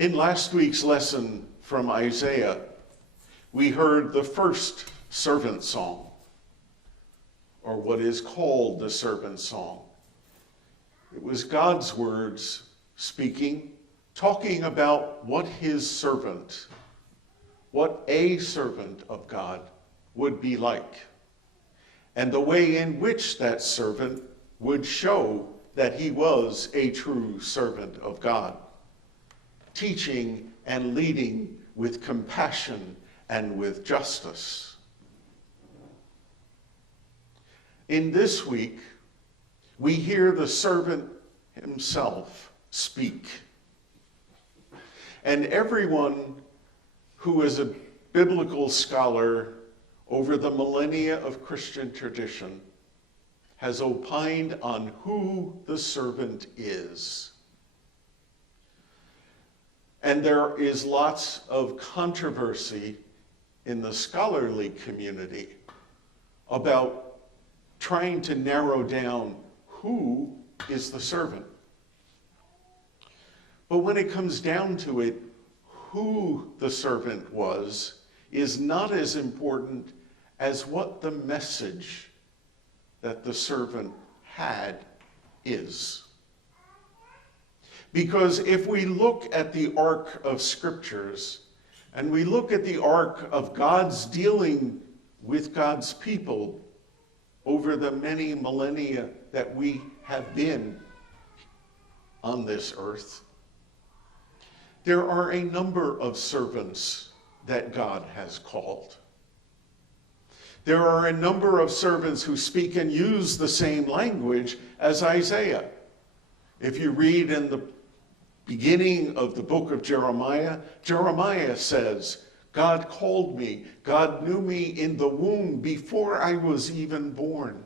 In last week's lesson from Isaiah, we heard the first servant song, or what is called the servant song. It was God's words speaking, talking about what his servant, what a servant of God would be like, and the way in which that servant would show that he was a true servant of God, teaching and leading with compassion and with justice. In this week, we hear the servant himself speak. And everyone who is a biblical scholar over the millennia of Christian tradition has opined on who the servant is. And there is lots of controversy in the scholarly community about trying to narrow down who is the servant. But when it comes down to it, who the servant was is not as important as what the message that the servant had is. Because if we look at the arc of scriptures, and we look at the arc of God's dealing with God's people over the many millennia that we have been on this earth, there are a number of servants that God has called. There are a number of servants who speak and use the same language as Isaiah. If you read in the beginning of the book of Jeremiah, Jeremiah says, God called me, God knew me in the womb before I was even born.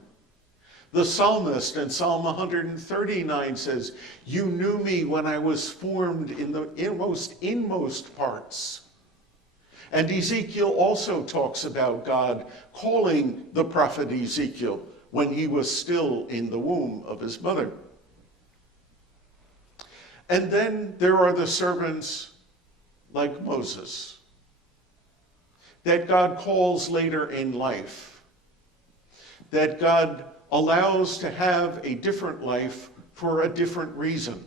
The psalmist in Psalm 139 says, you knew me when I was formed in the inmost parts. And Ezekiel also talks about God calling the prophet Ezekiel when he was still in the womb of his mother. And then there are the servants like Moses that God calls later in life, that God allows to have a different life for a different reason.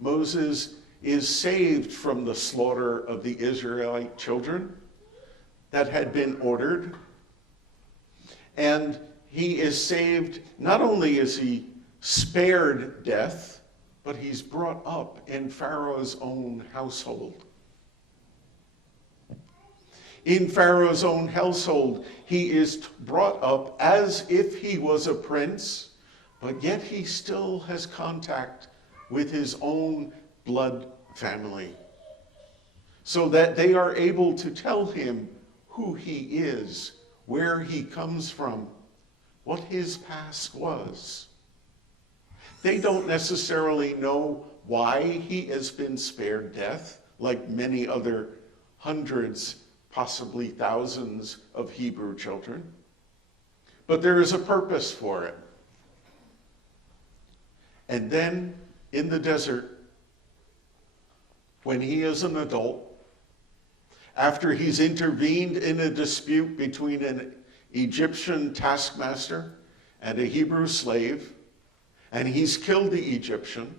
Moses is saved from the slaughter of the Israelite children that had been ordered. And he is saved, not only is he spared death, but he's brought up in Pharaoh's own household. In Pharaoh's own household, he is brought up as if he was a prince, but yet he still has contact with his own blood family, so that they are able to tell him who he is, where he comes from, what his past was. They don't necessarily know why he has been spared death, like many other hundreds, possibly thousands of Hebrew children. But there is a purpose for it. And then in the desert, when he is an adult, after he's intervened in a dispute between an Egyptian taskmaster and a Hebrew slave, and he's killed the Egyptian,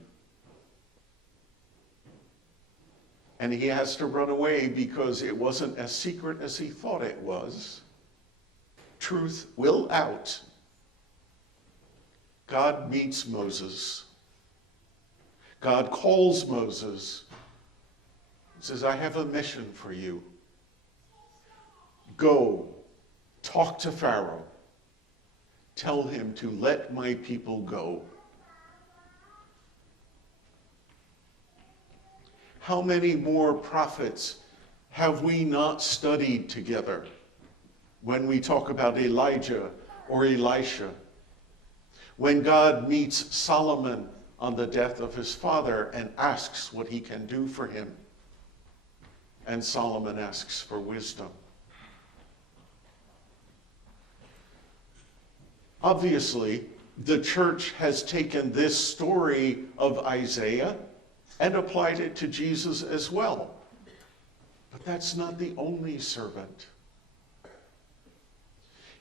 and he has to run away because it wasn't as secret as he thought it was. Truth will out. God meets Moses. God calls Moses. He says, I have a mission for you. Go, talk to Pharaoh. Tell him to let my people go. How many more prophets have we not studied together when we talk about Elijah or Elisha? When God meets Solomon on the death of his father and asks what he can do for him, and Solomon asks for wisdom. Obviously, the church has taken this story of Isaiah and applied it to Jesus as well. But that's not the only servant.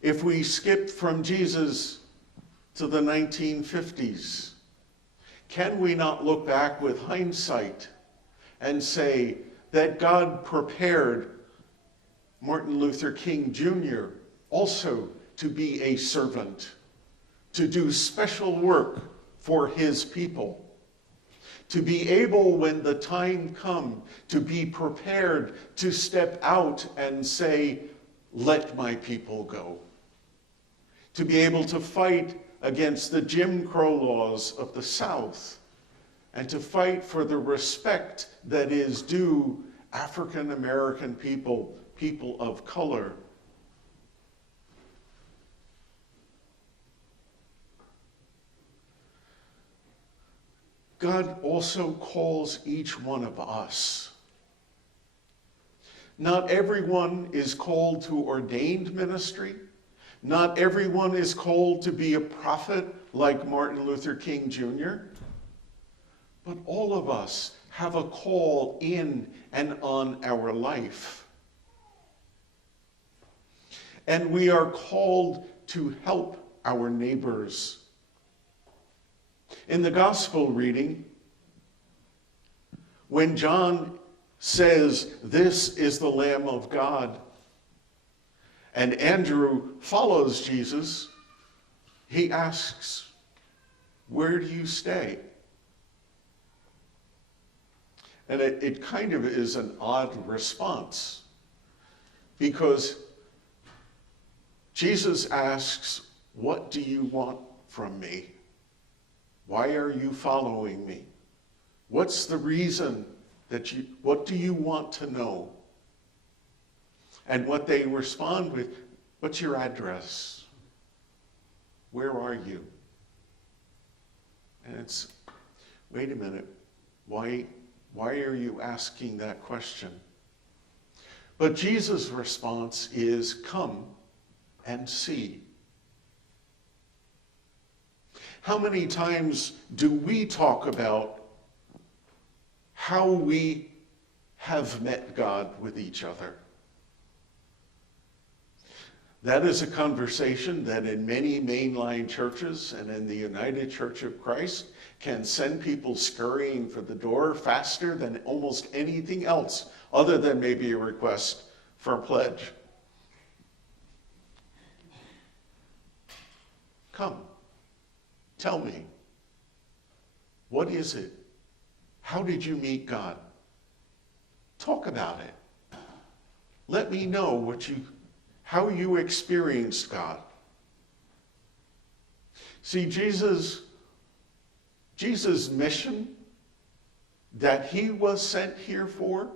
If we skip from Jesus to the 1950s, can we not look back with hindsight and say that God prepared Martin Luther King Jr. also to be a servant, to do special work for his people, to be able, when the time comes, to be prepared to step out and say, let my people go, to be able to fight against the Jim Crow laws of the South, and to fight for the respect that is due African American people, people of color. God also calls each one of us. Not everyone is called to ordained ministry. Not everyone is called to be a prophet like Martin Luther King Jr. But all of us have a call in and on our life. And we are called to help our neighbors. In the gospel reading, when John says, "This is the Lamb of God," and Andrew follows Jesus, he asks, "Where do you stay?" And it kind of is an odd response, because Jesus asks, "What do you want from me? Why are you following me? What's the reason what do you want to know?" And what they respond with, "What's your address? Where are you?" And it's, wait a minute, why are you asking that question? But Jesus' response is, "Come and see." How many times do we talk about how we have met God with each other? That is a conversation that in many mainline churches and in the United Church of Christ can send people scurrying for the door faster than almost anything else, other than maybe a request for a pledge. Come, tell me, what is it? How did you meet God? Talk about it. Let me know how you experienced God. See, Jesus' mission that he was sent here for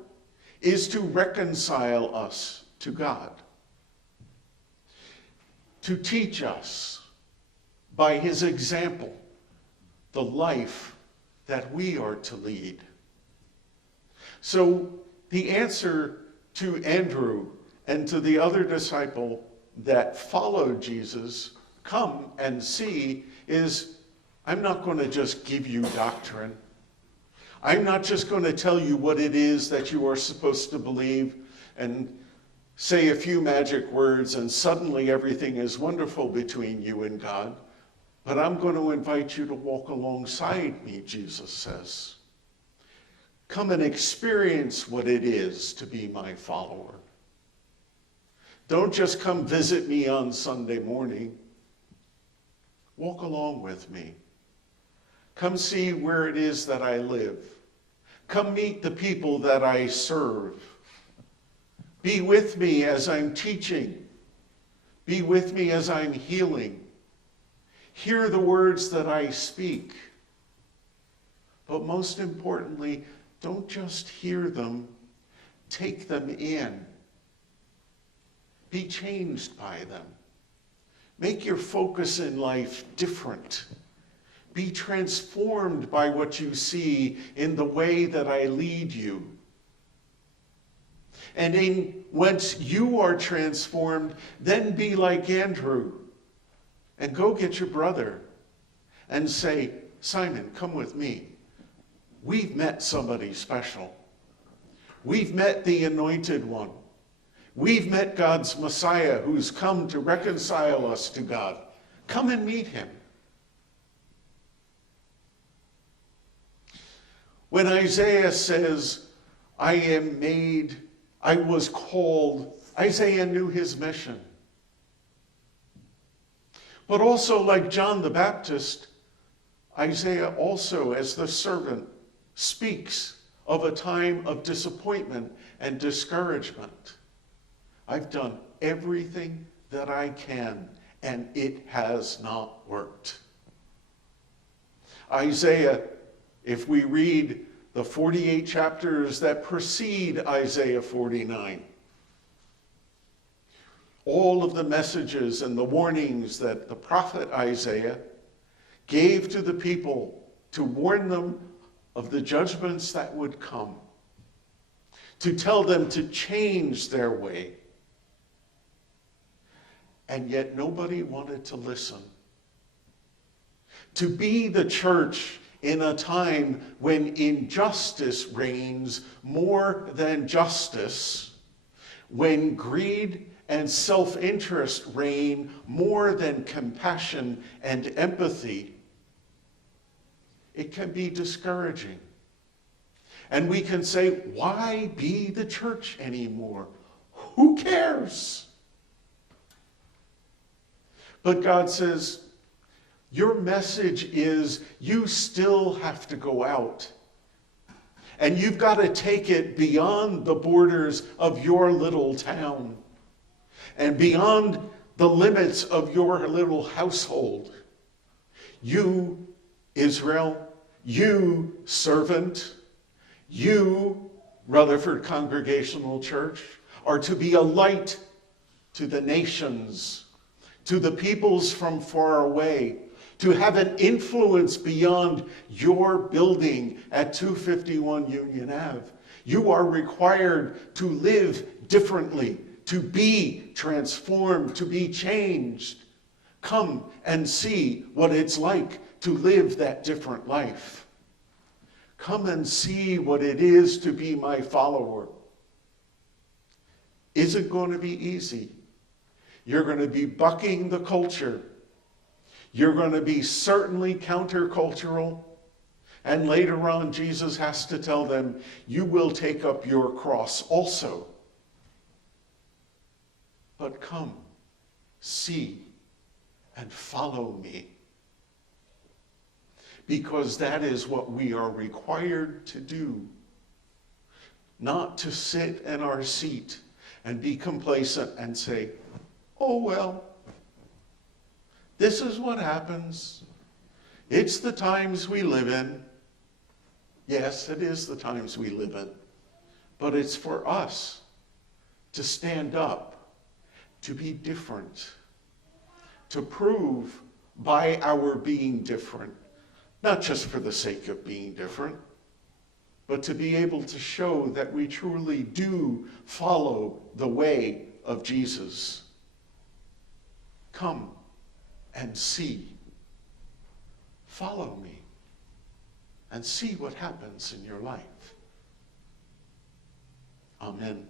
is to reconcile us to God, to teach us by his example the life that we are to lead. So the answer to Andrew and to the other disciple that followed Jesus, "Come and see," is, I'm not going to just give you doctrine. I'm not just going to tell you what it is that you are supposed to believe and say a few magic words and suddenly everything is wonderful between you and God. But I'm going to invite you to walk alongside me, Jesus says. Come and experience what it is to be my follower. Don't just come visit me on Sunday morning. Walk along with me. Come see where it is that I live. Come meet the people that I serve. Be with me as I'm teaching. Be with me as I'm healing. Hear the words that I speak. But most importantly, don't just hear them, take them in. Be changed by them. Make your focus in life different. Be transformed by what you see in the way that I lead you. And once you are transformed, then be like Andrew and go get your brother and say, "Simon, come with me. we've met somebody special. We've met the Anointed One. We've met God's Messiah who's come to reconcile us to God. Come and meet him. When Isaiah says, I was called, Isaiah knew his mission. But also, like John the Baptist, Isaiah also, as the servant, speaks of a time of disappointment and discouragement. I've done everything that I can, and it has not worked. Isaiah, if we read the 48 chapters that precede Isaiah 49, all of the messages and the warnings that the prophet Isaiah gave to the people to warn them of the judgments that would come, to tell them to change their way. And yet nobody wanted to listen. To be the church in a time when injustice reigns more than justice, when greed and self-interest reign more than compassion and empathy, it can be discouraging. And we can say, why be the church anymore? Who cares? But God says, your message is you still have to go out. And you've got to take it beyond the borders of your little town and beyond the limits of your little household. You, Israel, you, servant, you, Rutherford Congregational Church, are to be a light to the nations, to the peoples from far away, to have an influence beyond your building at 251 Union Ave. You are required to live differently, to be transformed, to be changed. Come and see what it's like to live that different life. Come and see what it is to be my follower. Is it going to be easy? You're going to be bucking the culture. You're going to be certainly countercultural. And later on, Jesus has to tell them, you will take up your cross also. But come, see, and follow me. Because that is what we are required to do. Not to sit in our seat and be complacent and say, oh, well, this is what happens. It's the times we live in. Yes, it is the times we live in. But it's for us to stand up, to be different, to prove by our being different, not just for the sake of being different, but to be able to show that we truly do follow the way of Jesus. Come and see. Follow me and see what happens in your life. Amen.